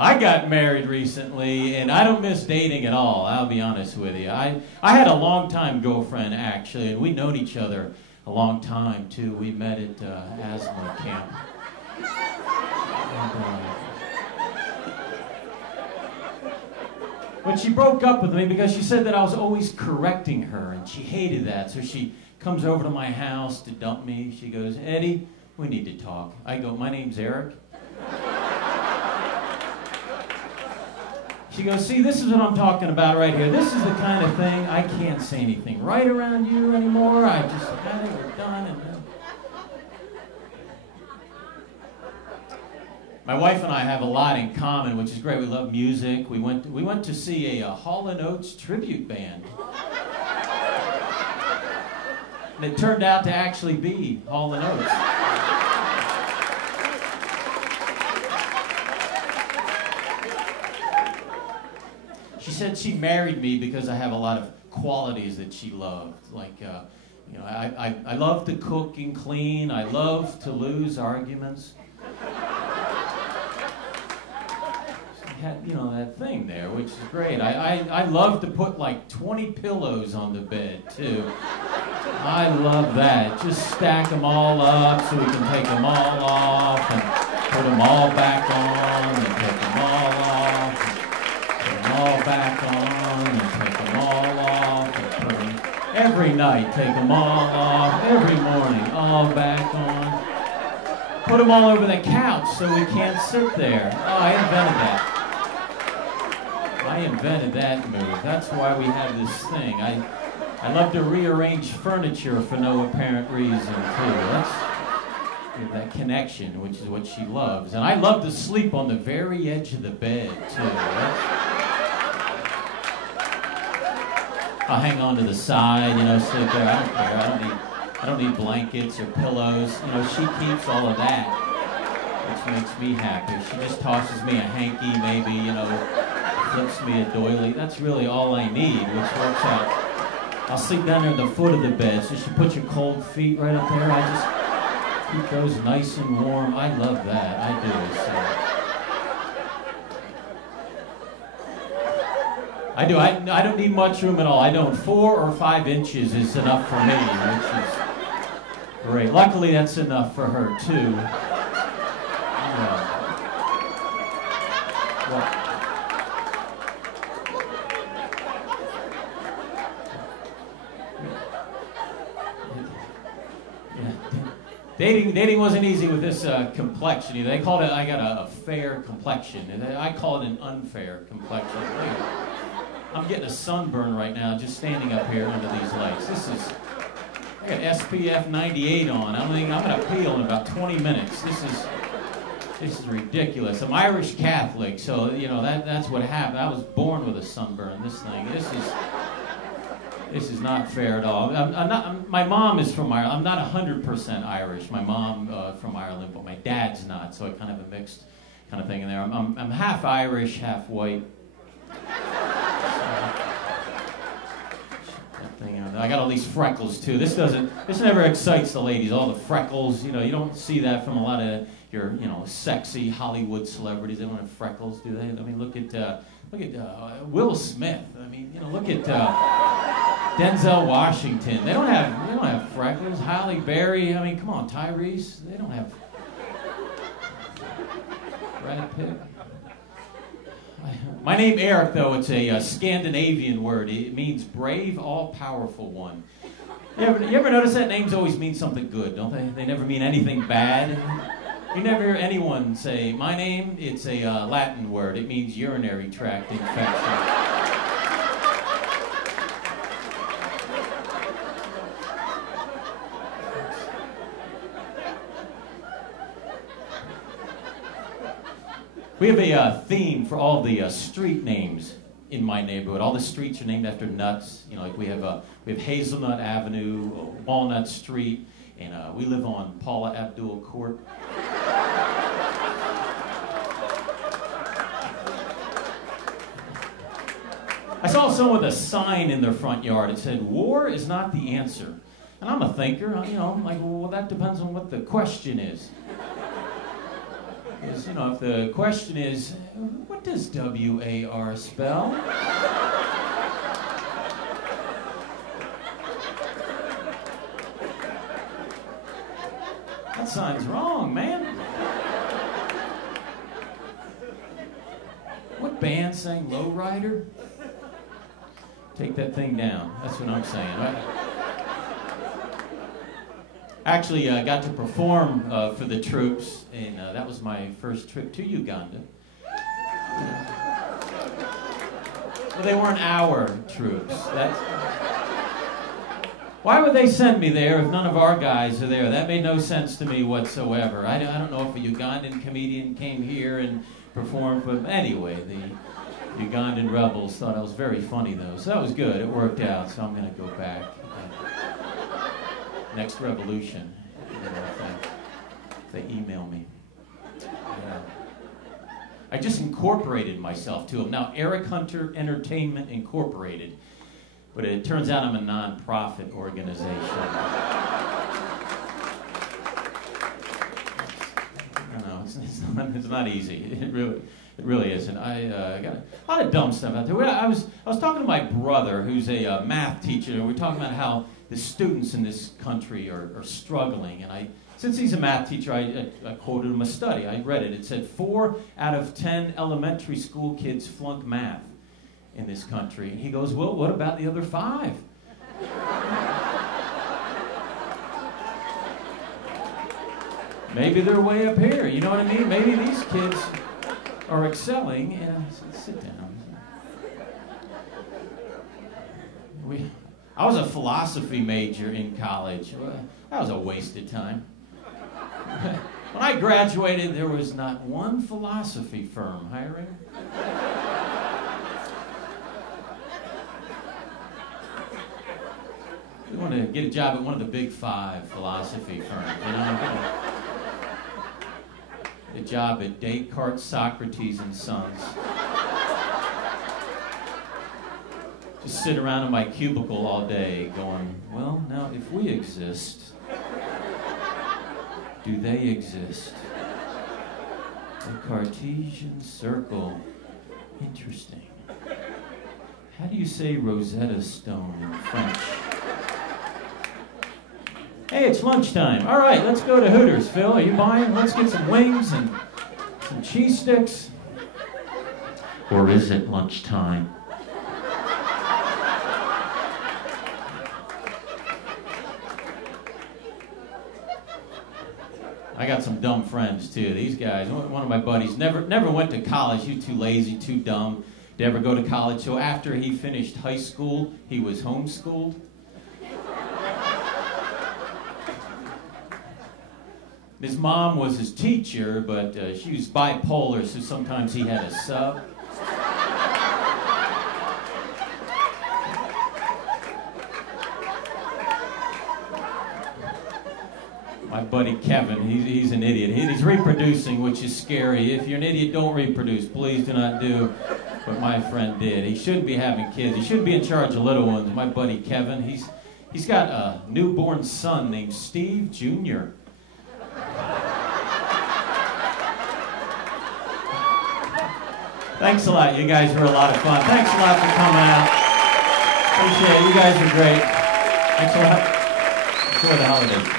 I got married recently, and I don't miss dating at all, I'll be honest with you. I had a long-time girlfriend, actually, and we'd known each other a long time, too. We met at asthma camp. But she broke up with me because she said that I was always correcting her, and she hated that. So she comes over to my house to dump me. She goes, "Eddie, we need to talk." I go, "My name's Eric." She goes, "See, this is what I'm talking about right here. This is the kind of thing, I can't say anything right around you anymore. I just had it, we're done." And my wife and I have a lot in common, which is great. We love music. We went to see a Hall & Oates tribute band. And it turned out to actually be Hall & Oates. She said she married me because I have a lot of qualities that she loved. Like, I love to cook and clean. I love to lose arguments. Had, that thing there, which is great. I love to put like 20 pillows on the bed, too. I love that. Just stack them all up so we can take them all off and put them all back on and take them all off and put them all back on and take them all off and put them every night, take them all off, every morning, all back on. Put them all over the couch so we can't sit there. Oh, I invented that. I invented that move. That's why we have this thing. I love to rearrange furniture for no apparent reason, too. That's that connection, which is what she loves. And I love to sleep on the very edge of the bed, too. I'll hang on to the side, sleep there. I don't care. I don't need blankets or pillows. She keeps all of that, which makes me happy. She just tosses me a hanky, maybe, flips me a doily. That's really all I need, which works out. I'll sleep down there at the foot of the bed, so she puts your cold feet right up there. I just keep those nice and warm. I love that. I do. So. I do. I don't need much room at all. I don't. 4 or 5 inches is enough for me, which is great. Luckily, that's enough for her, too. Well, Dating wasn't easy with this complexion. They called it, I got a fair complexion. And I call it an unfair complexion. I'm getting a sunburn right now just standing up here under these lights. I got SPF 98 on. I think I'm going to peel in about 20 minutes. This is ridiculous. I'm Irish Catholic, so, that's what happened. I was born with a sunburn, this thing. This is not fair at all. My mom is from Ireland. I'm not 100% Irish. My mom from Ireland, but my dad's not, so I kind of a mixed kind of thing in there. I'm half Irish, half white. I got all these freckles too. This never excites the ladies. All the freckles, you don't see that from a lot of your, sexy Hollywood celebrities. They don't have freckles, do they? I mean, look at Will Smith. I mean, look at Denzel Washington. They don't have freckles. Halle Berry. I mean, come on, Tyrese. They don't have. Brad Pitt. My name Eric, though, it's a Scandinavian word. It means brave, all-powerful one. You ever notice that names always mean something good, don't they? They never mean anything bad. You never hear anyone say, my name, it's a Latin word. It means urinary tract infection. We have a theme for all the street names in my neighborhood. All the streets are named after nuts. Like we have Hazelnut Avenue, Walnut Street, and we live on Paula Abdul Court. I saw someone with a sign in their front yard. It said, "War is not the answer." And I'm a thinker. I'm like, well, that depends on what the question is. Because, you know, if the question is, what does W-A-R spell? That sign's wrong, man. What band sang Lowrider? Take that thing down. That's what I'm saying. Actually, I got to perform for the troops, and that was my first trip to Uganda. Well, they weren't our troops. Why would they send me there if none of our guys are there? That made no sense to me whatsoever. I don't know if a Ugandan comedian came here and performed, but anyway, the Ugandan rebels thought I was very funny, though. So that was good. It worked out, so I'm going to go back. Next revolution, if they email me. I just incorporated myself to them. Now, Eric Hunter Entertainment Incorporated. But it turns out I'm a non-profit organization. No, it's not easy. It really isn't. I got a lot of dumb stuff out there. I was talking to my brother, who's a math teacher, and we're talking about how the students in this country are struggling. And since he's a math teacher, I quoted him a study. I read it. It said 4 out of 10 elementary school kids flunk math in this country. And he goes, well, what about the other 5? Maybe they're way up here, you know what I mean? Maybe these kids are excelling. Yeah, sit down. I was a philosophy major in college. That was a wasted time. When I graduated, there was not one philosophy firm hiring. You want to get a job at one of the big 5 philosophy firms, you know? A job at Descartes, Socrates, and Sons. Just sit around in my cubicle all day going, well, now, if we exist, do they exist? The Cartesian circle. Interesting. How do you say Rosetta Stone in French? Hey, it's lunchtime. All right, let's go to Hooters. Phil, are you buying? Let's get some wings and some cheese sticks. Or is it lunchtime? I got some dumb friends, too. These guys, one of my buddies, never went to college. He was too lazy, too dumb to ever go to college. So after he finished high school, he was homeschooled. His mom was his teacher, but she was bipolar, so sometimes he had a sub. My buddy Kevin, he's an idiot. He's reproducing, which is scary. If you're an idiot, don't reproduce. Please do not do what my friend did. He shouldn't be having kids. He shouldn't be in charge of little ones. My buddy Kevin, he's got a newborn son named Steve Jr. Thanks a lot. You guys were a lot of fun. Thanks a lot for coming out. Appreciate it. You guys are great. Thanks a lot. Enjoy the holidays.